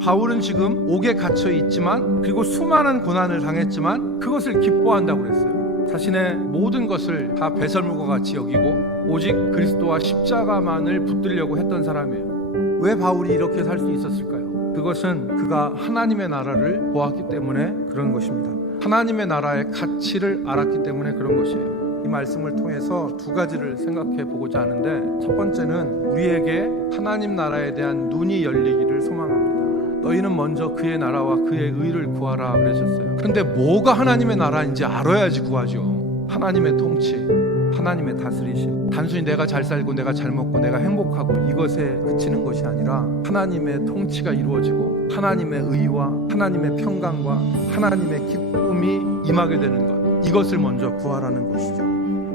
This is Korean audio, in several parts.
바울은 지금 옥에 갇혀 있지만, 그리고 수많은 고난을 당했지만 그것을 기뻐한다고 그랬어요. 자신의 모든 것을 다 배설물과 같이 여기고 오직 그리스도와 십자가만을 붙들려고 했던 사람이에요. 왜 바울이 이렇게 살 수 있었을까요? 그것은 그가 하나님의 나라를 보았기 때문에 그런 것입니다. 하나님의 나라의 가치를 알았기 때문에 그런 것이에요. 이 말씀을 통해서 두 가지를 생각해 보고자 하는데, 첫 번째는 우리에게 하나님 나라에 대한 눈이 열리기를 소망합니다. 너희는 먼저 그의 나라와 그의 의를 구하라 그러셨어요. 그런데 뭐가 하나님의 나라인지 알아야지 구하죠. 하나님의 통치, 하나님의 다스리심, 단순히 내가 잘 살고 내가 잘 먹고 내가 행복하고 이것에 그치는 것이 아니라 하나님의 통치가 이루어지고 하나님의 의와 하나님의 평강과 하나님의 기쁨이 임하게 되는 것, 이것을 먼저 구하라는 것이죠.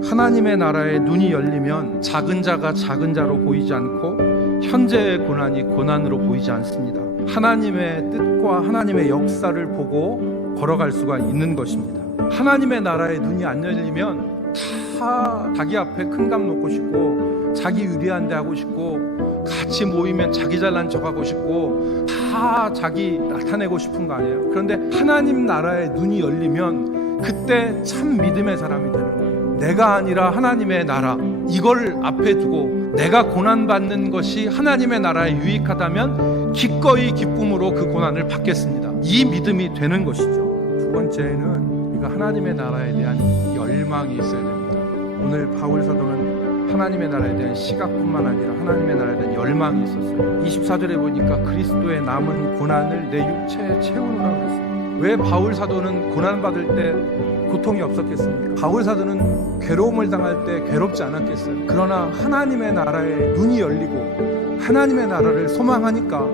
하나님의 나라에 눈이 열리면 작은 자가 작은 자로 보이지 않고 현재의 고난이 고난으로 보이지 않습니다. 하나님의 뜻과 하나님의 역사를 보고 걸어갈 수가 있는 것입니다. 하나님의 나라에 눈이 안 열리면 다 자기 앞에 큰 값 놓고 싶고 자기 유리한 데 하고 싶고 같이 모이면 자기 잘난 척 하고 싶고 다 자기 나타내고 싶은 거 아니에요? 그런데 하나님 나라에 눈이 열리면 그때 참 믿음의 사람이 되는 거예요. 내가 아니라 하나님의 나라, 이걸 앞에 두고 내가 고난받는 것이 하나님의 나라에 유익하다면 기꺼이 기쁨으로 그 고난을 받겠습니다. 이 믿음이 되는 것이죠. 두 번째는 우리가 하나님의 나라에 대한 열망이 있어야 됩니다. 오늘 바울 사도는 하나님의 나라에 대한 시각뿐만 아니라 하나님의 나라에 대한 열망이 있었어요. 24절에 보니까 그리스도의 남은 고난을 내 육체에 채우노라 그랬어요. 왜 바울 사도는 고난받을 때 고통이 없었겠습니까? 바울 사도는 괴로움을 당할 때 괴롭지 않았겠어요? 그러나 하나님의 나라에 눈이 열리고 하나님의 나라를 소망하니까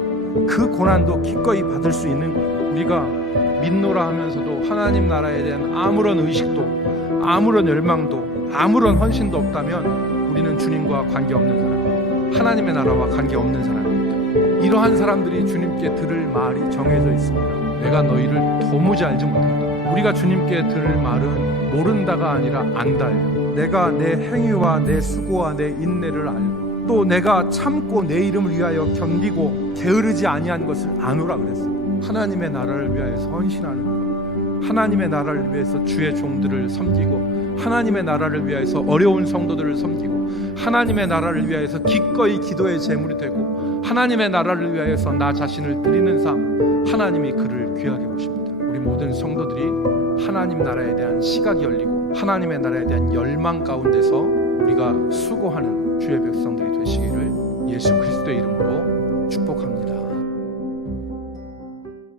그 고난도 기꺼이 받을 수 있는 거예요. 우리가 믿노라 하면서도 하나님 나라에 대한 아무런 의식도 아무런 열망도 아무런 헌신도 없다면 우리는 주님과 관계없는 사람입니다. 하나님의 나라와 관계없는 사람입니다. 이러한 사람들이 주님께 들을 말이 정해져 있습니다. 내가 너희를 도무지 알지 못한다. 우리가 주님께 들을 말은 모른다가 아니라 안다예요. 내가 내 행위와 내 수고와 내 인내를 알고 또 내가 참고 내 이름을 위하여 견디고 게으르지 아니한 것을 아노라 그랬어요. 하나님의 나라를 위하여서 헌신하는 것, 하나님의 나라를 위해서 주의 종들을 섬기고 하나님의 나라를 위하여서 어려운 성도들을 섬기고 하나님의 나라를 위하여서 기꺼이 기도의 제물이 되고 하나님의 나라를 위하여서 나 자신을 드리는 삶, 하나님이 그를 귀하게 보십니다. 우리 모든 성도들이 하나님 나라에 대한 시각이 열리고 하나님의 나라에 대한 열망 가운데서 우리가 수고하는 주의 백성들이 되시기를 예수 그리스도의 이름으로 축복합니다.